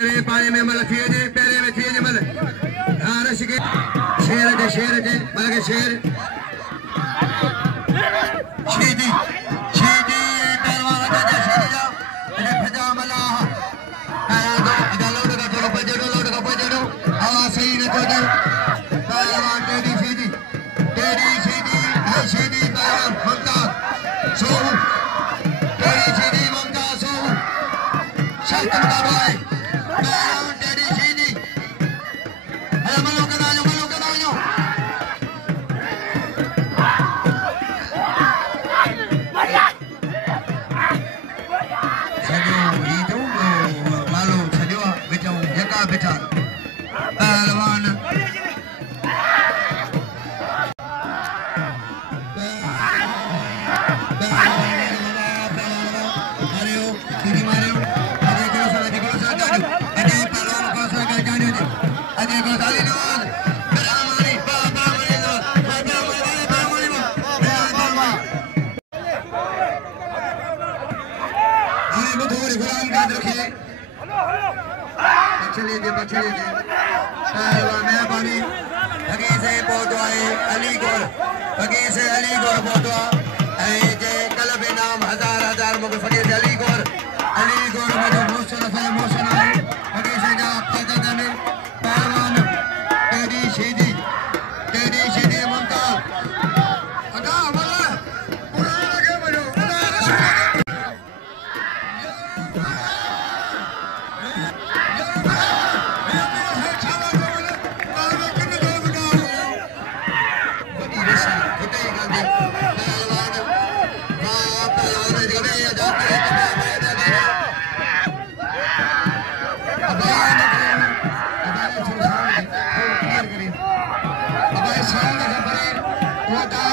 पानी में मल थिए जे पैरे में थिए जे मल रश के शेर जे मल के शेर शीदी पहलवान का शेर जा अरे फजा मला लोड का बजड़ो हवा सही न तो दे पहलवान टेडी शीदी पहलवान ममता सो टेडी शीदी ममता सो शर्त मुकाबला मेहरबानी फकीर अली गौर पहुंचवा कलब इनाम हजार मुझे फकीर अली गौर मुझे मोशन आए फकीर से जा पहलवान टेडी शीदी ममता